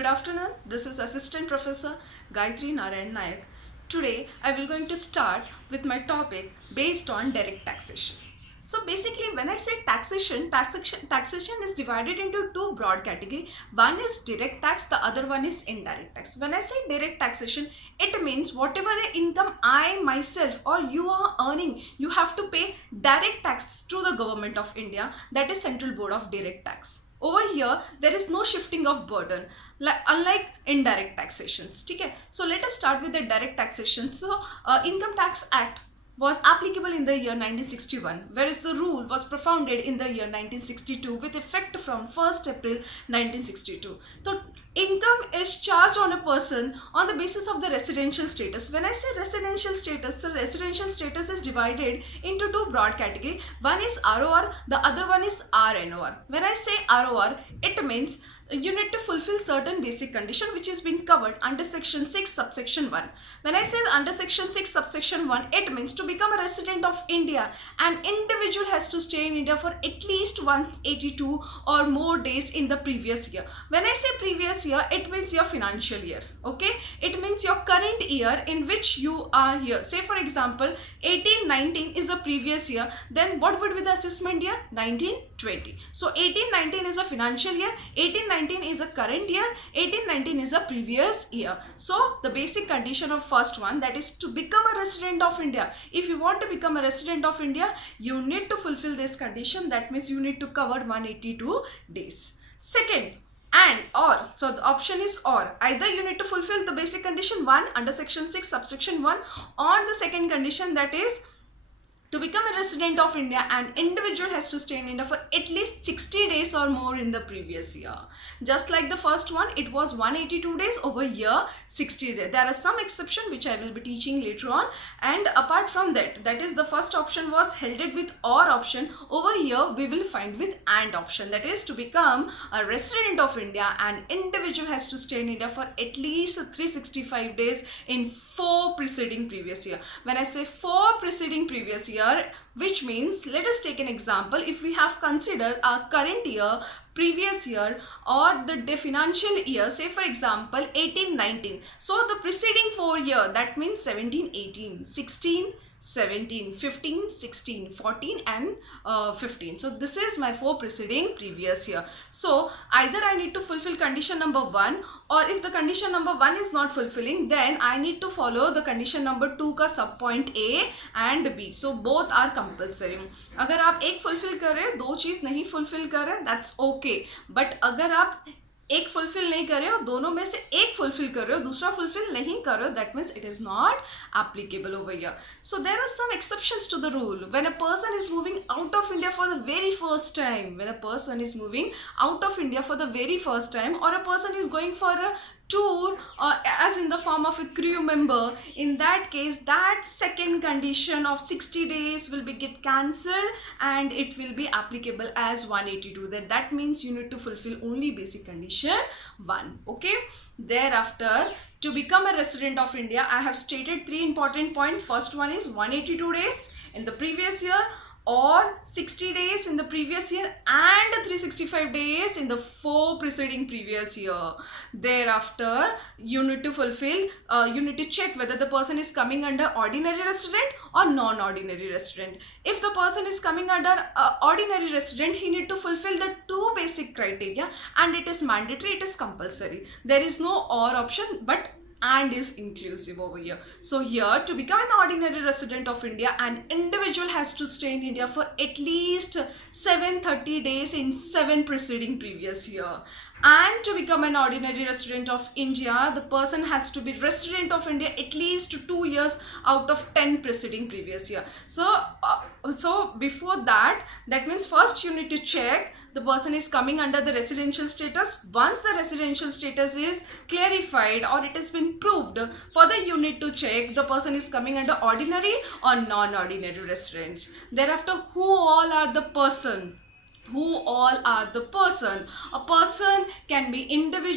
Good afternoon. This is Assistant Professor Gayatri Narayan Nayak. Today I will going to start with my topic based on direct taxation. So basically when I say taxation is divided into two broad categories. One is direct tax, the other one is indirect tax. When I say direct taxation, it means whatever the income I myself or you are earning, you have to pay direct tax to the government of India, that is Central Board of Direct Tax. Over here there is no shifting of burden, unlike indirect taxations. Okay, so let us start with the direct taxation. So Income Tax Act was applicable in the year 1961, whereas the rule was propounded in the year 1962 with effect from 1st April 1962. So income is charged on a person on the basis of the residential status. When I say residential status, the residential status is divided into two broad categories. One is ROR, the other one is RNOR. When I say ROR, it means you need to fulfill certain basic condition which is being covered under section 6 subsection 1. When I say under section 6 subsection 1, it means to become a resident of India, an individual has to stay in India for at least 182 or more days in the previous year. When I say previous year, it means your financial year. Okay, it means your current year in which you are here. Say for example 18-19 is a previous year, then what would be the assessment year? 19-20. So 18-19 is a financial year, 18-19 is a current year, 18-19 is a previous year. So the basic condition of first one, that is to become a resident of India. If you want to become a resident of India, you need to fulfill this condition. That means you need to cover 182 days. Second, and or, so the option is or. Either you need to fulfill the basic condition 1 under section 6 subsection 1, or the second condition, that is to become a resident of India, an individual has to stay in India for at least 60 days or more in the previous year. Just like the first one, it was 182 days, over here 60 days. There are some exceptions which I will be teaching later on. And apart from that, that is the first option was held with or option. Over here we will find with and option. That is to become a resident of India, an individual has to stay in India for at least 365 days in 4 preceding previous year. When I say 4 preceding previous year, which means, let us take an example. If we have considered our current year, previous year, or the financial year, say for example 18-19, so the preceding 4 year, that means 17-18, 16-17, 15-16, 14 and 15. So this is my 4 preceding previous year. So either I need to fulfill condition number 1, or if the condition number 1 is not fulfilling, then I need to follow the condition number 2 का सब point A and B. So both are compulsory. अगर आप एक fulfill कर रहे हो, 2 चीज़ नहीं fulfill कर रहे, that's okay. But अगर आप एक फुलफिल नहीं कर रहे हो, दोनों में से एक फुलफिल कर रहे हो, दूसरा फुलफिल नहीं कर रहे हो, that means it is not applicable over here. So there are some exceptions to the rule. When a person is moving out of India for the very first time, when a person is moving out of India for the very first time, or a person is going for a tour as in the form of a crew member, in that case that second condition of 60 days will be get cancelled and it will be applicable as 182. That means you need to fulfill only basic condition 1. Okay, thereafter to become a resident of India, I have stated 3 important points. First one is 182 days in the previous year, or 60 days in the previous year, and 365 days in the 4 preceding previous year. Thereafter you need to fulfill, you need to check whether the person is coming under ordinary resident or non-ordinary resident. If the person is coming under ordinary resident, he need to fulfill the 2 basic criteria, and it is mandatory, it is compulsory. There is no or option, but and is inclusive over here. So here, to become an ordinary resident of India, an individual has to stay in India for at least 730 days in 7 preceding previous year. And to become an ordinary resident of India, the person has to be resident of India at least 2 years out of 10 preceding previous year. So before that, that means first you need to check the person is coming under the residential status. Once the residential status is clarified or it has been proved, further you need to check the person is coming under ordinary or non-ordinary residents. Thereafter, who all are the person? A person can be individual